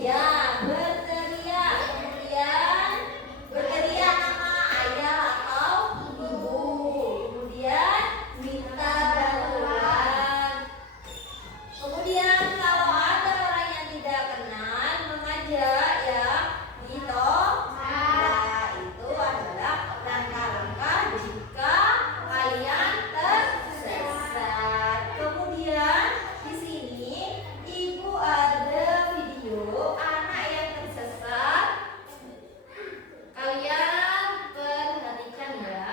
Ya, berteriak. Kemudian berteriak nama ayah atau ibu. Kemudian minta bantuan. Kemudian kalau ada orang yang tidak kenal mengajak ya ditolak. Itu adalah langkah-langkah jika kalian tersesat. Kemudian di sini ibu ada video anak yang tersesat. Kalian perhatikan ya.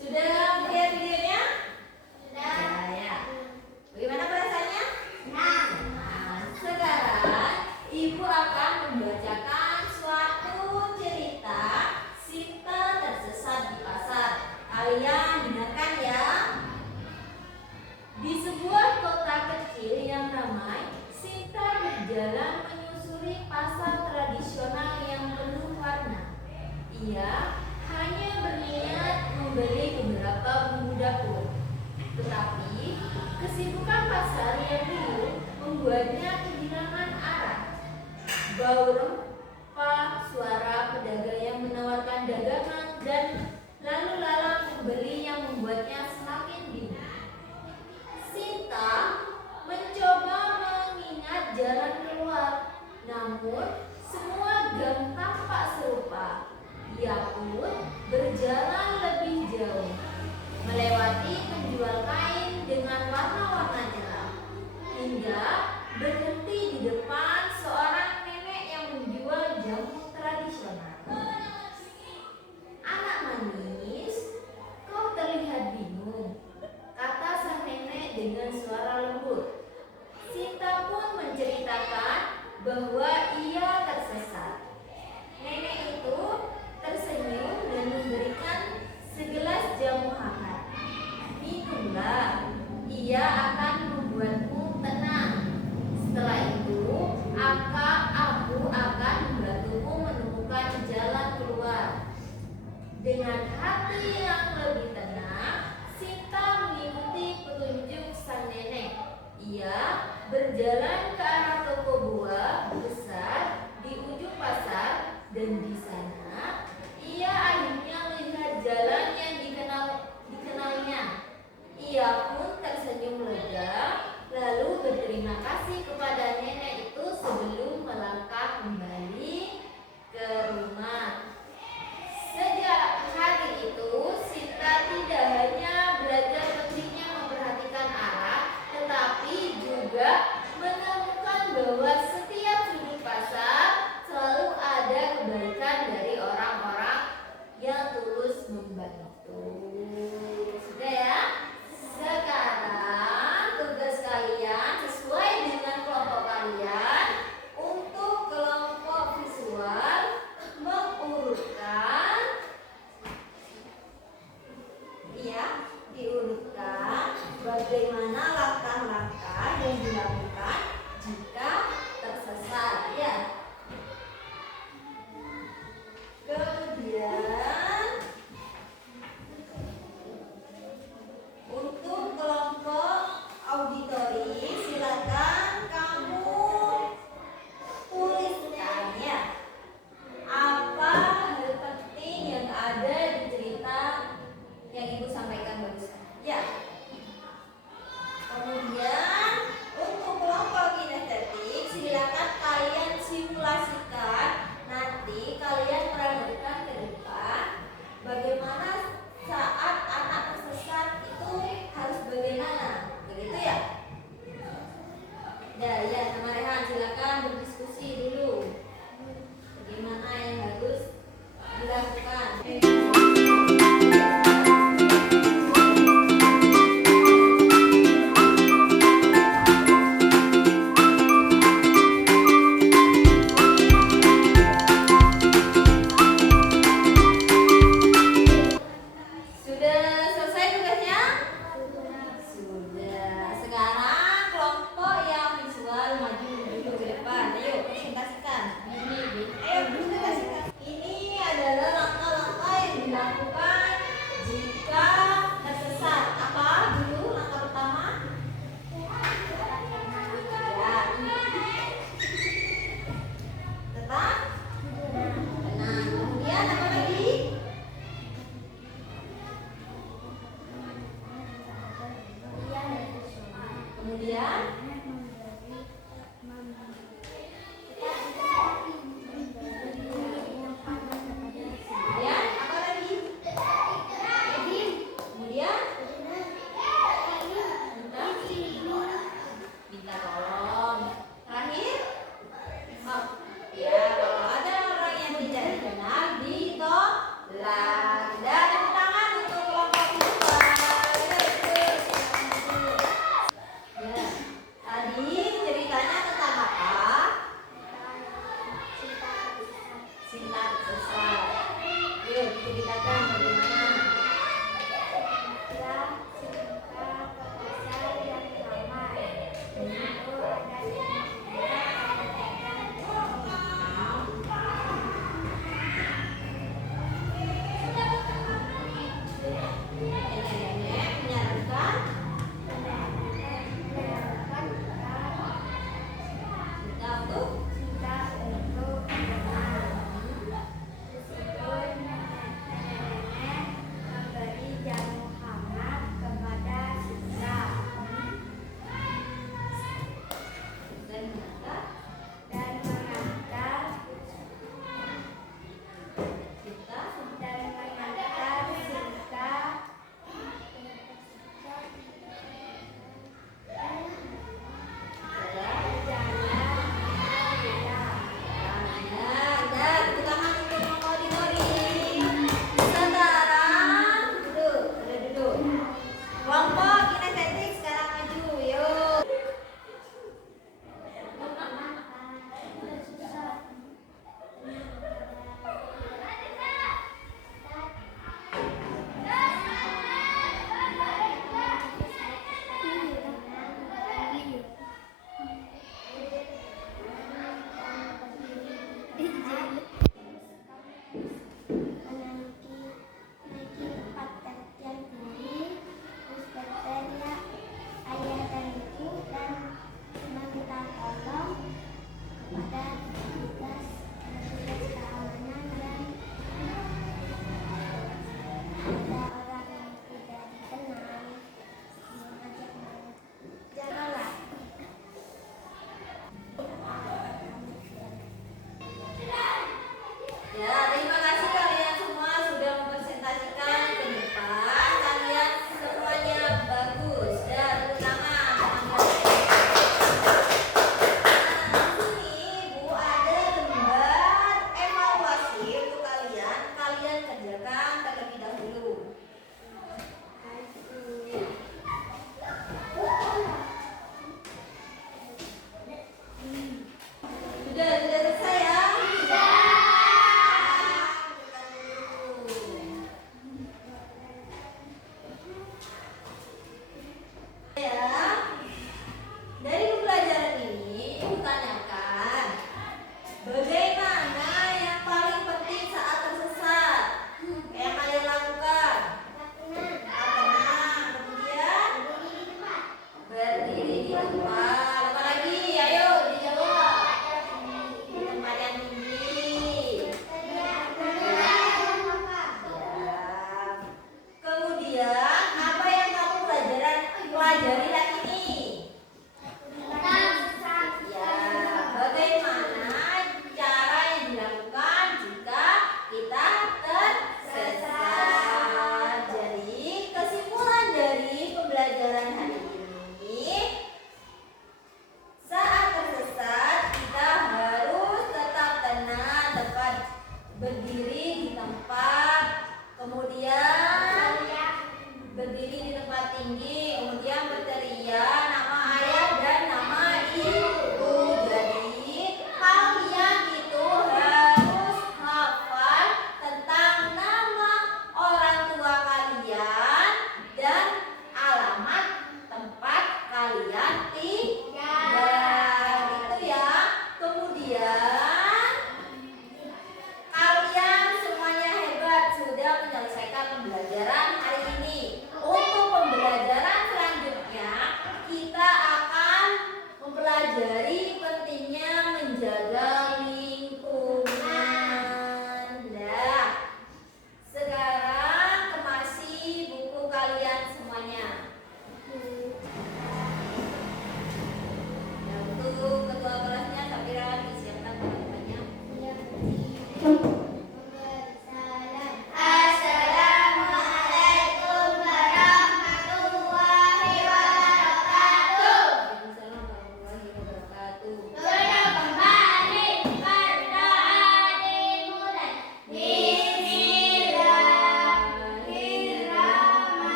Sudah melihat videonya? Sudah ya. Bagaimana perasaannya? Nah, sekarang ibu akan membacakan suatu cerita Sinta tersesat di pasar. Kalian dengarkan ya. Di sebuah kota kecil yang ramai, Sinta berjalan menyusuri pasar tradisional yang penuh warna. Ia hanya berniat membeli beberapa bumbu dapur. Tetapi kesibukan pasar yang dulu membuatnya kehilangan arah. Bau rempah, suara pedagang yang menawarkan dagangan, dan lalu lalang pembeli yang membuatnya semakin bingung. Sinta mencoba mengingat jalan keluar, namun semua gang tampak serupa. Ia pun berjalan lebih jauh, melewati penjual kain dengan warna-warna cerah, hingga berhenti di depan seorang nenek yang menjual jamu tradisional. "Anak manis, kau terlihat bingung," kata sang nenek dengan suara lembut. Sinta pun menceritakan bahwa ia tersesat. Nenek itu tersenyum dan memberikan segelas jamu hangat. "Minumlah, ia akan membuatmu tenang. Setelah itu, aku akan membantumu menemukan jalan keluar." Dengan hati yang lebih tenang, Sinta mengikuti petunjuk sang nenek. Ia berjalan ke arah toko buah besar di ujung pasar, dan di sana ia akhirnya melihat jalan yang dikenalnya. Ia pun tersenyum lega, lalu berterima kasih kepada nenek itu sebelum melangkah kembali ke rumah. Sejak hari itu, Sinta tidak hanya belajar pentingnya memperhatikan arah, tetapi juga menemukan bahwa setiap sudut pasar selalu ada kebaikan dari orang-orang yang tulus membantu. Sudah ya? Sekarang tugas kalian sesuai dengan kelompok kalian. Untuk kelompok visual, mengurutkan, ya, diurutkan bagaimana langkah-langkah yang dilakukan jika tersesat, ya. Kemudian untuk kelompok auditori, silakan kamu tuliskan ya apa hal penting yang ada di cerita yang ibu sampaikan barusan. Ya. Kemudian untuk kelompok kinestetik, silakan kalian simulasi